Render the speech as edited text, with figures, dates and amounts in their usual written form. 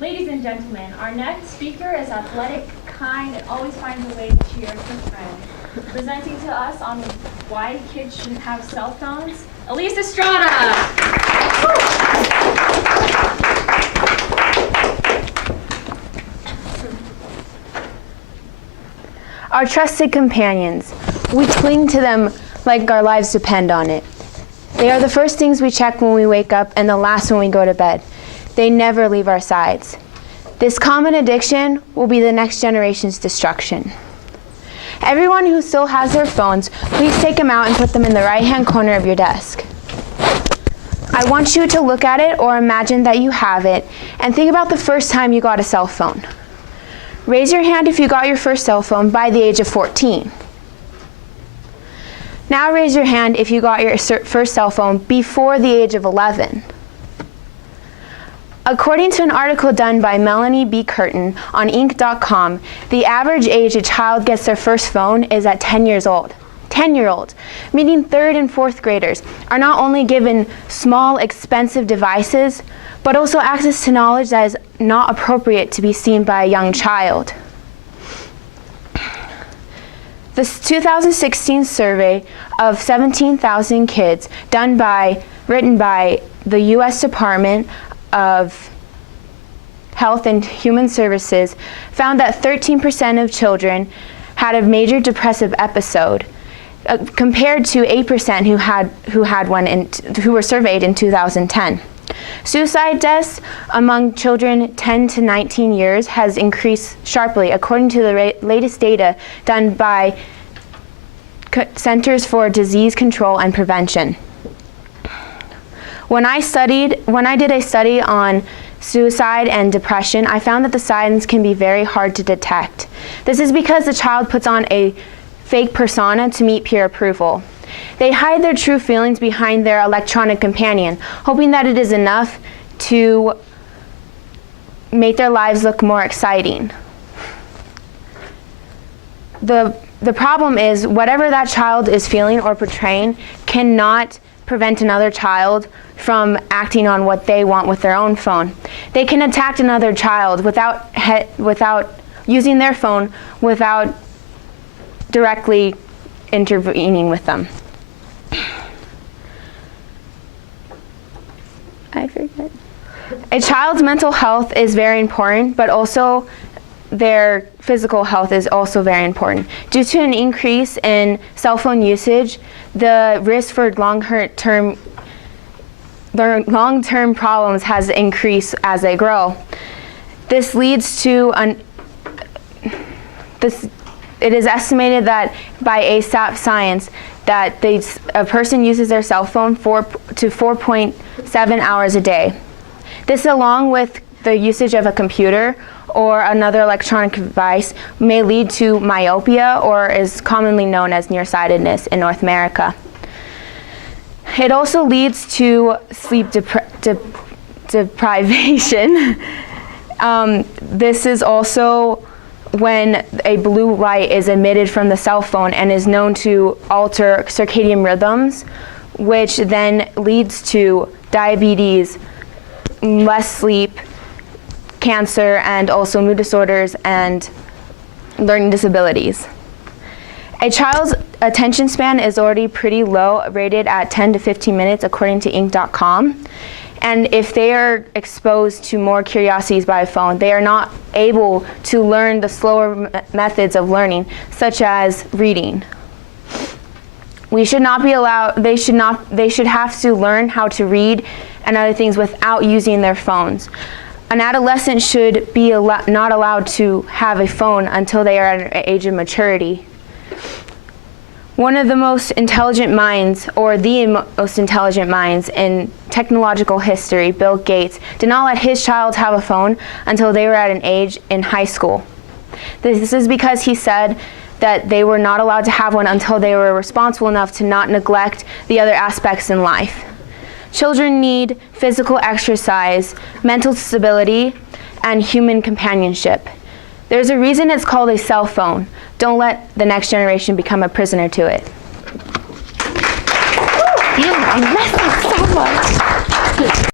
Ladies and gentlemen, our next speaker is athletic, kind, and always finds a way to cheer her friend. Presenting to us on why kids shouldn't have cell phones, Alise Estrada. Our trusted companions. We cling to them like our lives depend on it. They are the first things we check when we wake up and the last when we go to bed. They never leave our sides. This common addiction will be the next generation's destruction. Everyone who still has their phones, please take them out and put them in the right-hand corner of your desk. I want you to look at it or imagine that you have it and think about the first time you got a cell phone. Raise your hand if you got your first cell phone by the age of 14. Now raise your hand if you got your first cell phone before the age of 11. According to an article done by Melanie B. Curtin on Inc.com, the average age a child gets their first phone is at 10 years old. 10-year-olds, meaning 3rd and 4th graders, are not only given small, expensive devices, but also access to knowledge that is not appropriate to be seen by a young child. This 2016 survey of 17,000 kids written by the U.S. Department of Health and Human Services found that 13% of children had a major depressive episode, compared to 8% who were surveyed in 2010. Suicide deaths among children 10 to 19 years has increased sharply, according to the latest data done by Centers for Disease Control and Prevention. When I did a study on suicide and depression, I found that the signs can be very hard to detect. This is because the child puts on a fake persona to meet peer approval. They hide their true feelings behind their electronic companion, hoping that it is enough to make their lives look more exciting. The problem is whatever that child is feeling or portraying cannot prevent another child from acting on what they want with their own phone. They can attack another child without using their phone, without directly intervening with them. I forget. A child's mental health is very important, but also their physical health is also very important. Due to an increase in cell phone usage, the risk for long-term problems has increased as they grow. This leads to it is estimated that by ASAP Science that a person uses their cell phone 4 to 4.7 hours a day. This, along with the usage of a computer or another electronic device, may lead to myopia, or is commonly known as nearsightedness in North America. It also leads to sleep deprivation. This is also when a blue light is emitted from the cell phone and is known to alter circadian rhythms, which then leads to diabetes, less sleep, cancer, and also mood disorders and learning disabilities. A child's attention span is already pretty low, rated at 10 to 15 minutes according to Inc.com. And if they are exposed to more curiosities by phone, they are not able to learn the slower methods of learning, such as reading. They should have to learn how to read and other things without using their phones. An adolescent should be not allowed to have a phone until they are at an age of maturity. One of the most intelligent minds, or the most intelligent minds in technological history, Bill Gates, did not let his child have a phone until they were at an age in high school. This is because he said that they were not allowed to have one until they were responsible enough to not neglect the other aspects in life. Children need physical exercise, mental stability, and human companionship. There's a reason it's called a cell phone. Don't let the next generation become a prisoner to it. Yeah, I messed up so much.